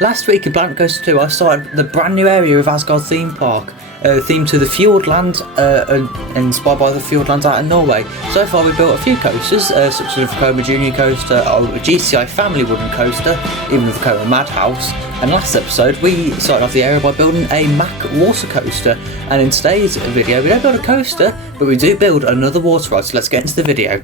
Last week in Planet Coaster 2 I started the brand new area of Asgard theme park, themed to the Fjordland, inspired by the Fjordlands out in Norway. So far we've built a few coasters, such as the Vekoma Junior Coaster, a GCI Family Wooden Coaster, even the Vekoma Madhouse, and last episode we started off the area by building a MACK water coaster, and in today's video we don't build a coaster, but we do build another water ride, so let's get into the video.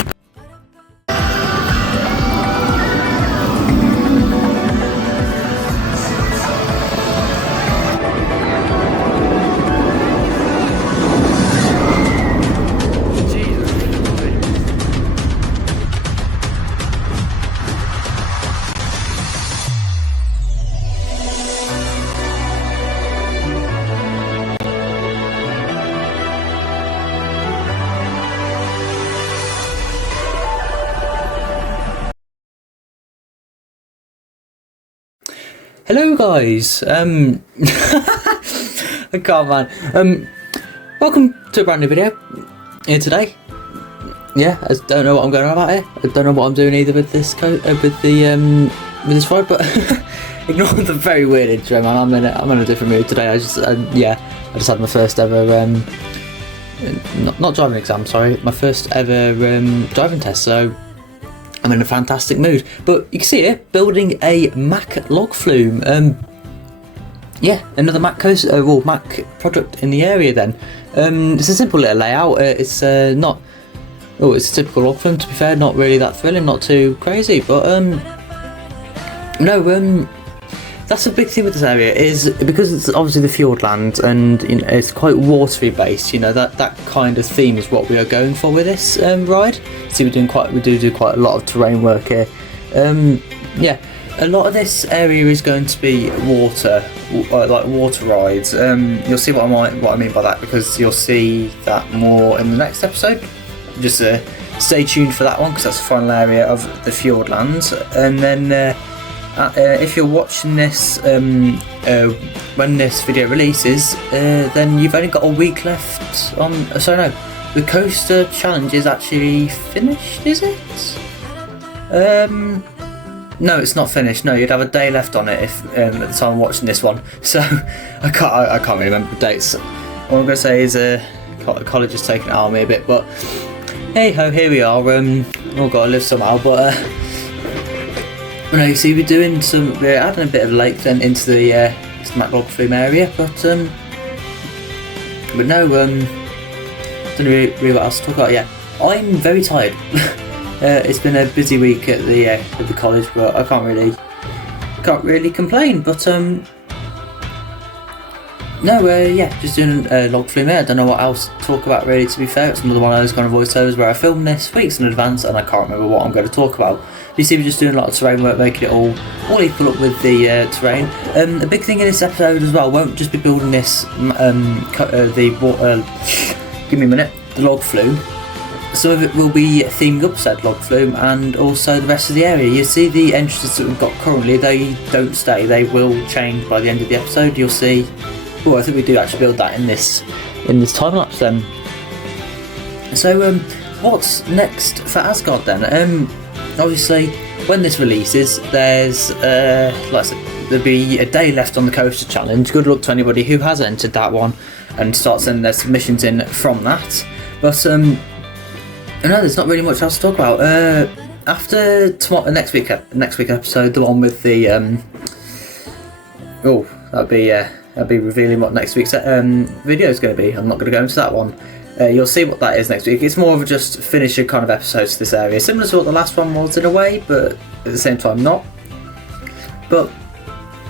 Hello guys, I can't man, welcome to a brand new video here today. Yeah, I don't know what I'm going on about here, I don't know what I'm doing either with this with this ride, but ignore the very weird intro man, I'm in a different mood today. I just had my first ever, not driving exam, sorry, my first ever driving test, so I'm in a fantastic mood. But you can see here, building a MACK log flume. Yeah, another MACK coaster, MACK project in the area then. It's a simple little layout, it's not, it's a typical log flume to be fair, not really that thrilling, not too crazy, but that's a big thing with this area, is because it's obviously the Fjordland and you know, it's quite watery based, you know, that kind of theme is what we are going for with this ride. See, we do quite a lot of terrain work here. Yeah, a lot of this area is going to be water, like water rides. You'll see what I mean by that, because you'll see that more in the next episode. Just stay tuned for that one, because that's the final area of the Fjordlands. And then if you're watching this when this video releases, then you've only got a week left on. Sorry, no, the coaster challenge is actually finished, is it? No, it's not finished. No, you'd have a day left on it if at the time of watching this one. So I can't really remember the dates. All I'm gonna say is college has taken it out of me a bit, but hey ho, here we are. All gotta live somehow, but. No, you see, we're adding a bit of lake then into the MACK log flume area, but no, don't know really what else to talk about. Yeah, I'm very tired. It's been a busy week at the college, but I can't really complain. But yeah, just doing a log flume here. I don't know what else to talk about really. To be fair, it's another one of those kind of voiceovers where I film this weeks in advance and I can't remember what I'm going to talk about. You see, we're just doing a lot of terrain work, making it all equal up with the terrain. A big thing in this episode as well, won't just be building this, give me a minute, the log flume. Some of it will be themed up said log flume, and also the rest of the area. You see the entrances that we've got currently, they don't stay, they will change by the end of the episode. You'll see, I think we do actually build that in this time lapse then. So what's next for Asgard then? Obviously, when this releases, there's like I said, there'll be a day left on the coaster challenge. Good luck to anybody who has entered that one and start sending their submissions in from that. But no, there's not really much else to talk about. After next week episode, the one with the that'll be revealing what next week's video is going to be. I'm not going to go into that one. You'll see what that is next week. It's more of a just finisher kind of episode to this area, similar to what the last one was in a way, but at the same time not. But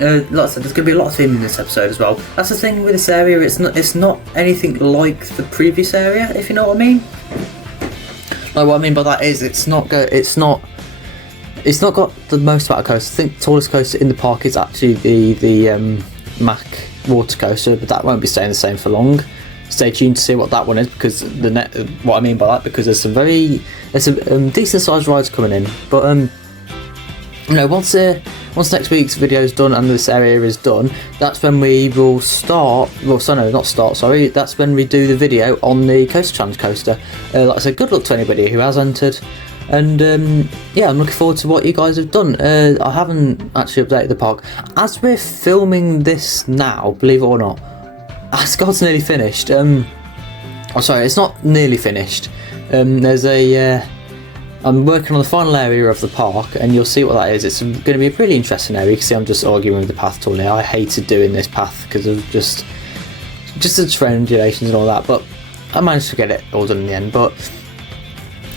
like I said, there's going to be a lot of theme in this episode as well. That's the thing with this area, it's not anything like the previous area, if you know what I mean. Like, what I mean by that is it's not got the most amount of coasters. I think the tallest coaster in the park is actually the MACK water coaster, but that won't be staying the same for long. Stay tuned to see what that one is, because what I mean by that, because there's some decent sized rides coming in. But once next week's video is done and this area is done, that's when we will start. That's when we do the video on the Coaster Challenge coaster. Like I said, good luck to anybody who has entered. And yeah, I'm looking forward to what you guys have done. I haven't actually updated the park. As we're filming this now, believe it or not, Asgard's nearly finished. Oh, sorry, it's not nearly finished. There's a... I'm working on the final area of the park, and you'll see what that is. It's going to be a pretty interesting area. You can see I'm just arguing with the path tool now. I hated doing this path because of just the terrain undulations and all that, but I managed to get it all done in the end. But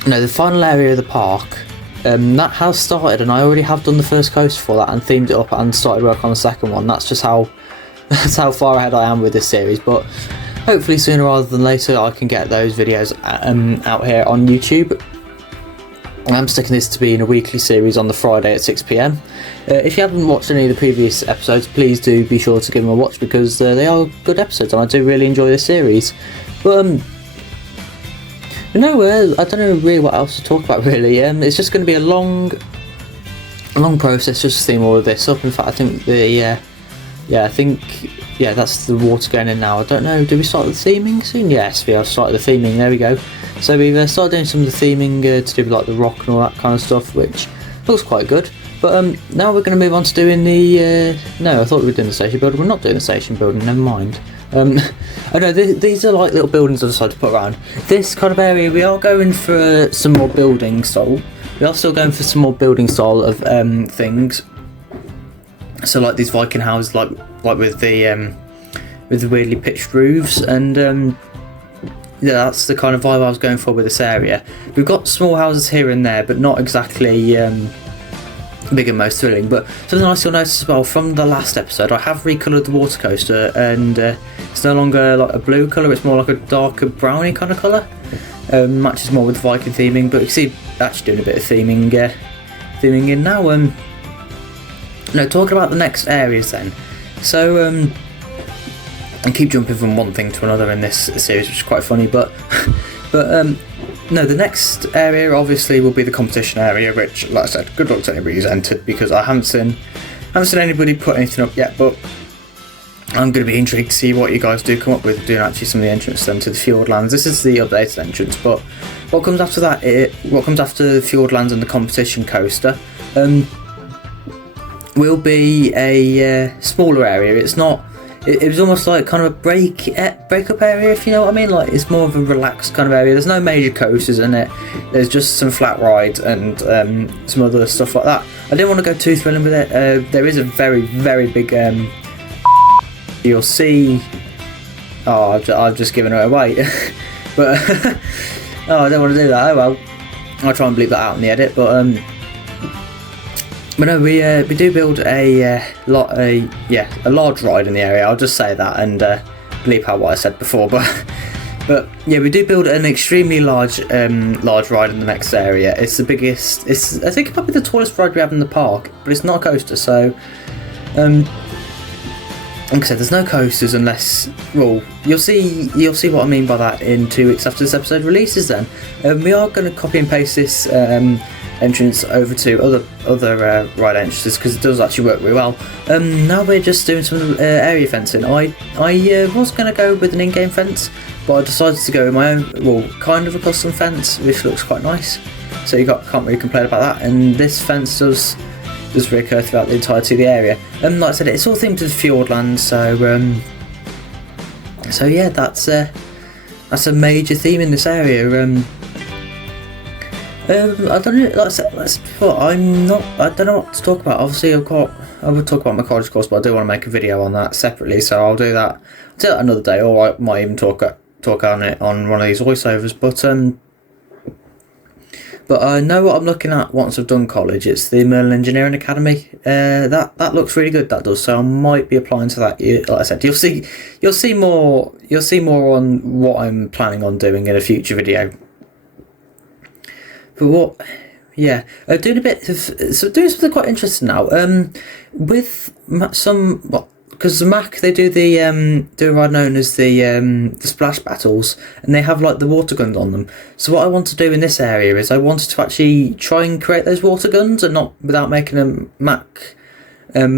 no, the final area of the park, that has started, and I already have done the first coast for that and themed it up and started work on the second one. That's just how far ahead I am with this series. But hopefully sooner rather than later I can get those videos out here on YouTube. I'm sticking this to be in a weekly series on the Friday at 6 PM. If you haven't watched any of the previous episodes, please do be sure to give them a watch, because they are good episodes and I do really enjoy this series. But no, I don't know really what else to talk about really. It's just going to be a long process just to theme all of this up. In fact, I think that's the water going in now. I don't know, do we start the theming soon? Yes, we have started the theming, there we go. So we've started doing some of the theming to do with like the rock and all that kind of stuff, which looks quite good. But now we're going to move on to doing the... no, I thought we were doing the station building. We're not doing the station building, never mind. I know these are like little buildings I decided to put around. This kind of area, we are going for some more building style. We are still going for some more building style of things. So like these Viking houses, like with the weirdly pitched roofs, and yeah, that's the kind of vibe I was going for with this area. We've got small houses here and there, but not exactly big and most thrilling. But something else you'll notice as well from the last episode, I have recoloured the water coaster, and it's no longer like a blue colour, it's more like a darker browny kind of colour. Matches more with Viking theming, but you can see actually doing a bit of theming in now. No, talking about the next areas then. So and keep jumping from one thing to another in this series, which is quite funny, but no, the next area obviously will be the competition area, which, like I said, good luck to anybody who's entered, because I haven't seen anybody put anything up yet, but I'm going to be intrigued to see what you guys do come up with doing actually some of the entrance then to the Fjordlands. This is the updated entrance, but what comes after that, what comes after the Fjordlands and the competition coaster, will be a smaller area. It's not... It was almost like kind of a break-up area, if you know what I mean. Like, it's more of a relaxed kind of area. There's no major coasters in it. There's just some flat rides and some other stuff like that. I didn't want to go too thrilling with it. There is a very, very big... you'll see... Oh, I've just given it away. But... oh, I don't want to do that. Oh well. I'll try and bleep that out in the edit. But no, we do build a large ride in the area. I'll just say that and bleep out what I said before. But yeah, we do build an extremely large ride in the next area. It's the biggest. I think it might be the tallest ride we have in the park, but it's not a coaster. So like I said, there's no coasters unless, well, you'll see what I mean by that in 2 weeks after this episode releases. Then we are going to copy and paste this entrance over to other ride entrances, because it does actually work really well. Now we're just doing some area fencing. I was going to go with an in-game fence, but I decided to go with my own, well, kind of a custom fence, which looks quite nice. So can't really complain about that. And this fence does reoccur throughout the entirety of the area. Like I said, it's all themed to the Fjordlands, so yeah, that's a major theme in this area. I don't know, like I said before, I don't know what to talk about. Obviously I would talk about my college course, but I do want to make a video on that separately, so I'll do that another day, or I might even talk on it on one of these voiceovers. But I know what I'm looking at once I've done college. It's the Merlin Engineering Academy. That looks really good, that does. So I might be applying to that. Like I said, you'll see more on what I'm planning on doing in a future video. But doing something quite interesting now. With some, because the MACK, they do a ride known as the splash battles, and they have like the water guns on them. So what I want to do in this area is I wanted to actually try and create those water guns, and not without making a MACK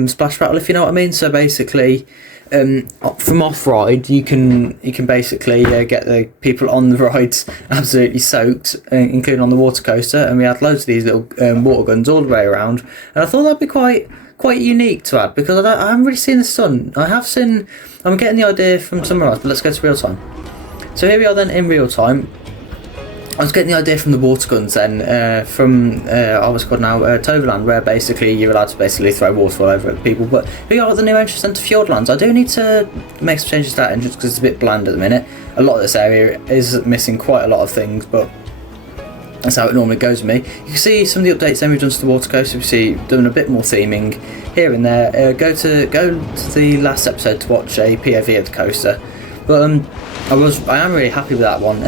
splash battle, if you know what I mean. So basically, from off ride, you can basically get the people on the rides absolutely soaked, including on the water coaster. And we had loads of these little water guns all the way around, and I thought that'd be quite unique to add, because I haven't really seen this done. I'm getting the idea from somewhere else, but let's go to real time. So here we are then in real time. I was getting the idea from the water guns then, from what's called now Toverland, where basically you're allowed to basically throw water all over at people. But we got the new entrance into Fjordlands. I do need to make some changes to that entrance because it's a bit bland at the minute. A lot of this area is missing quite a lot of things, but that's how it normally goes with me. You can see some of the updates then we've done to the water coaster. We see done a bit more theming here and there. Go to the last episode to watch a POV of the coaster. But I am really happy with that one.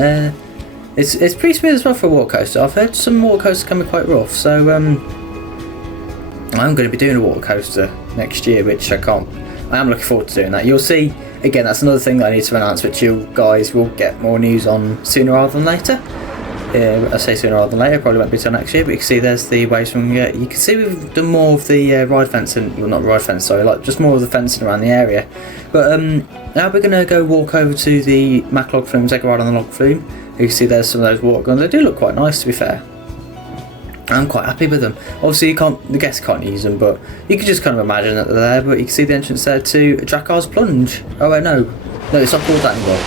It's pretty smooth as well for a water coaster. I've heard some water coasters can be quite rough, so I'm going to be doing a water coaster next year, which I am looking forward to doing that. You'll see, again, that's another thing that I need to announce, which you guys will get more news on sooner rather than later. I say sooner rather than later, probably won't be till next year, but you can see there's the waves from here. You can see we've done more of the ride fencing, well, not ride fence, sorry, like just more of the fencing around the area. But now we're going to go walk over to the MACK log flume, take a ride on the log flume. You can see there's some of those water guns. They do look quite nice, to be fair. I'm quite happy with them. Obviously, the guests can't use them, but you can just kind of imagine that they're there. But you can see the entrance there to Drakar's Plunge. Oh wait, no, it's not called that anymore.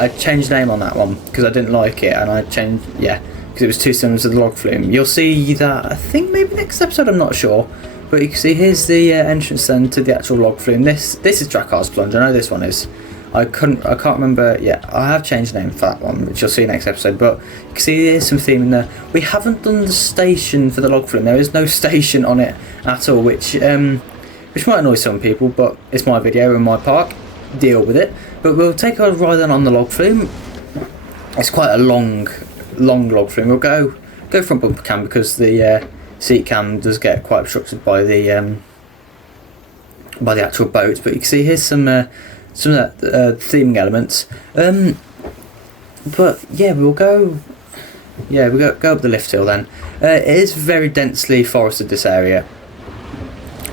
I changed the name on that one because I didn't like it, and I changed, because it was too similar to the log flume. You'll see that, I think maybe next episode, I'm not sure. But you can see here's the entrance then to the actual log flume. This is Drakar's Plunge. I know this one is. I can't remember. Yeah, I have changed the name for that one, which you'll see next episode. But you can see there's some theme in there. We haven't done the station for the log flume. There is no station on it at all, which might annoy some people. But it's my video and my park. Deal with it. But we'll take a ride then on the log flume. It's quite a long log flume. We'll go front bumper cam because the seat cam does get quite obstructed by the actual boat. But you can see here's some of that theming elements. But yeah, we'll go up the lift hill then. It is very densely forested, this area,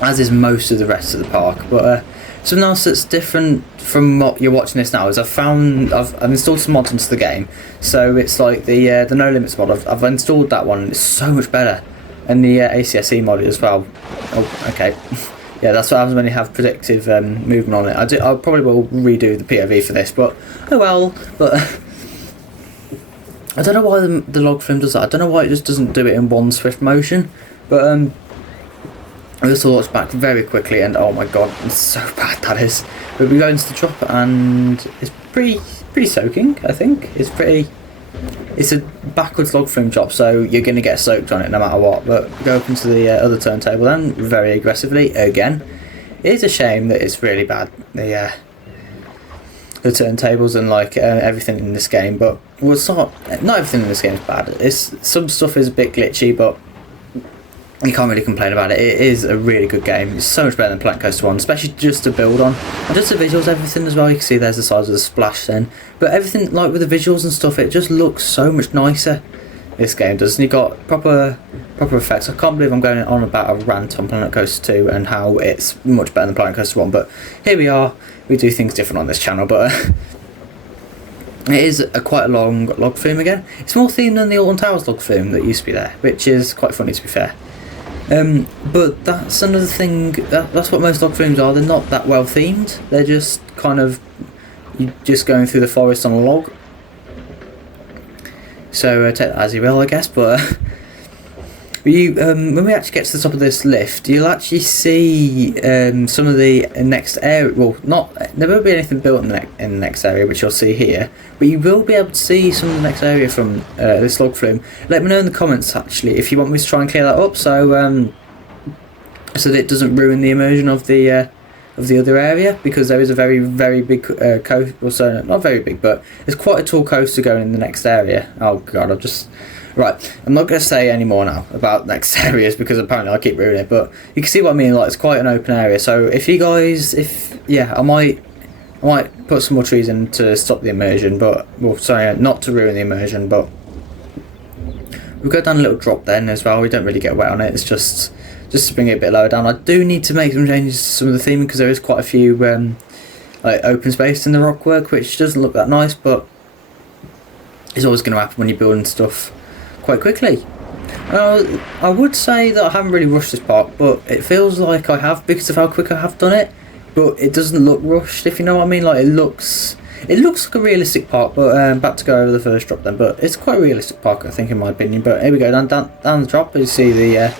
as is most of the rest of the park. But something else that's different from what you're watching this now is I've installed some mods into the game. So it's like the No Limits mod. I've installed that one, and it's so much better. And the ACSE mod as well. Oh, okay. Yeah, that's what happens when you have predictive movement on it. I probably will redo the POV for this, but oh well. But I don't know why the log flume does that. I don't know why it just doesn't do it in one swift motion. But I just watched back very quickly, and oh my god, it's so bad that is. But we go into the drop, and it's pretty soaking. I think it's a backwards log flume drop, so you're going to get soaked on it no matter what. But go up into the other turntable then, very aggressively again. It is a shame that it's really bad, the turntables and like everything in this game. But not everything in this game is bad. Some stuff is a bit glitchy, but you can't really complain about it. It is a really good game. It's so much better than Planet Coaster 1, especially just to build on. And just the visuals, everything as well. You can see there's the size of the splash then. But everything, like with the visuals and stuff, it just looks so much nicer. This game does. And you got proper effects. I can't believe I'm going on about a rant on Planet Coaster 2 and how it's much better than Planet Coaster 1. But here we are. We do things different on this channel. But it is quite a long log flume again. It's more themed than the Alton Towers log flume that used to be there, which is quite funny to be fair. But that's another thing, that's what most log flumes are. They're not that well themed. They're just kind of, you just going through the forest on a log. So take that as you will, I guess. But when we actually get to the top of this lift, you'll actually see some of the next area. Well, there won't be anything built in the next area, which you'll see here. But you will be able to see some of the next area from this log flume. Let me know in the comments actually if you want me to try and clear that up, so that it doesn't ruin the immersion of the other area, because there is a very, very big coast. Well, so not very big, but there's quite a tall coaster going in the next area. Oh god, Right, I'm not going to say any more now about next areas because apparently I keep ruining it, but you can see what I mean. Like, it's quite an open area, so if you guys, I might put some more trees in to stop the immersion, but, well, sorry, not to ruin the immersion. But we'll go down a little drop then as well. We don't really get wet on it, it's just just to bring it a bit lower down. I do need to make some changes to some of the theming because there is quite a few like open space in the rock work, which doesn't look that nice, but it's always going to happen when you're building stuff quite quickly. I would say that I haven't really rushed this part, but it feels like I have because of how quick I have done it, but it doesn't look rushed, if you know what I mean. Like, it looks like a realistic park, but back to go over the first drop then, but it's quite a realistic park, I think, in my opinion. But here we go, down the drop, you see the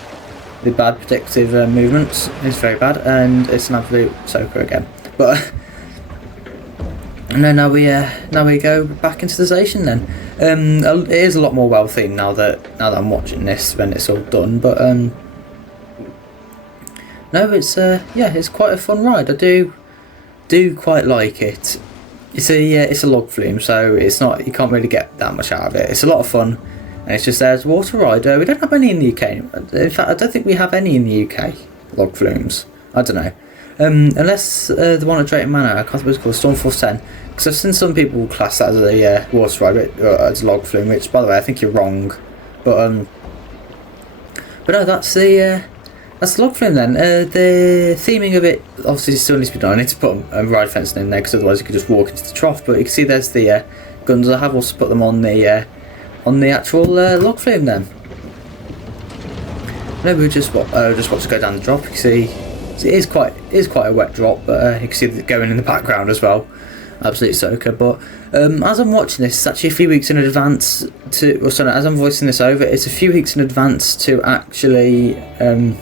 bad predictive movements. It's very bad, and it's an absolute soaker again. But and then now we go back into the station then. It is a lot more well themed now that I'm watching this when it's all done. But no, it's quite a fun ride. I do quite like it. It's a log flume, so it's not, you can't really get that much out of it. It's a lot of fun, and it's just there as a water ride. We don't have any in the UK. In fact, I don't think we have any in the UK log flumes. I don't know. Unless the one at Drayton Manor, I can't remember what it's called, Stormforce 10. Because I've seen some people class that as a water ride, as a log flume, which, by the way, I think you're wrong. But no, that's the log flume then. The theming of it obviously still needs to be done. I need to put a ride fencing in there, because otherwise you could just walk into the trough. But you can see there's the guns. I have also put them on the actual log flume then. Maybe we'll just watch it go down the drop. You can see. It is quite a wet drop, but you can see it going in the background as well. Absolute soaker. But as I'm watching this, it's actually a few weeks in advance to. Sorry, as I'm voicing this over, it's a few weeks in advance to actually to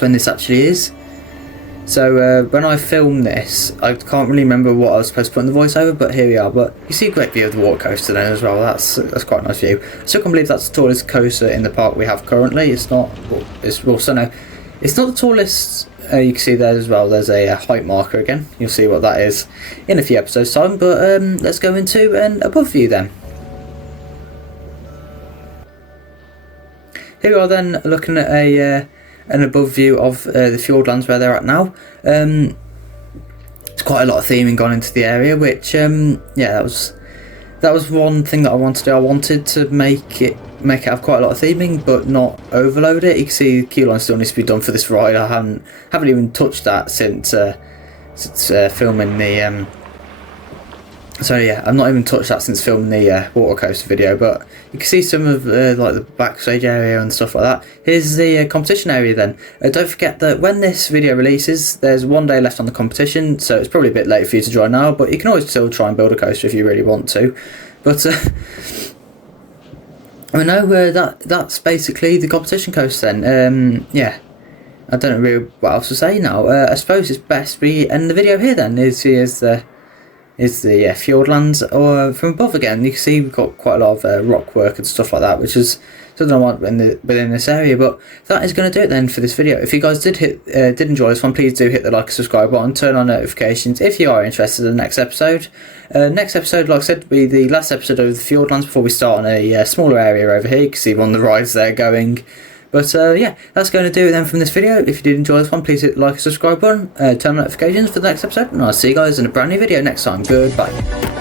when this actually is. So when I filmed this, I can't really remember what I was supposed to put in the voiceover, but here we are. But you see a great view of the water coaster then as well. That's quite a nice view. I still can't believe that's the tallest coaster in the park we have currently. It's not. It's not the tallest. You can see there as well. There's a height marker again. You'll see what that is in a few episodes time. But let's go into an above view then. Here we are then, looking at an above view of the Fjordlands where they're at now. There's quite a lot of theming gone into the area, which that was one thing that I wanted to do. I wanted to make it have quite a lot of theming, but not overload it. You can see the queue line still needs to be done for this ride. I haven't even touched that since filming the. I've not even touched that since filming the water coaster video. But you can see some of like the backstage area and stuff like that. Here's the competition area then. Don't forget that when this video releases, there's 1 day left on the competition, so it's probably a bit late for you to join now. But you can always still try and build a coaster if you really want to. But I know that's basically the competition coaster then. I don't know really what else to say now. I suppose it's best we end the video here then. Here's the Fjordlands from above again. You can see we've got quite a lot of rock work and stuff like that, which is something I want within this area. But that is going to do it then for this video. If you guys did enjoy this one, please do hit the like and subscribe button, turn on notifications if you are interested in the next episode. Next episode, like I said, will be the last episode of the Fjordlands before we start on a smaller area over here. You can see one of the rides there going. But that's going to do it then from this video. If you did enjoy this one, please hit the like and subscribe button, turn on notifications for the next episode, and I'll see you guys in a brand new video next time. Goodbye.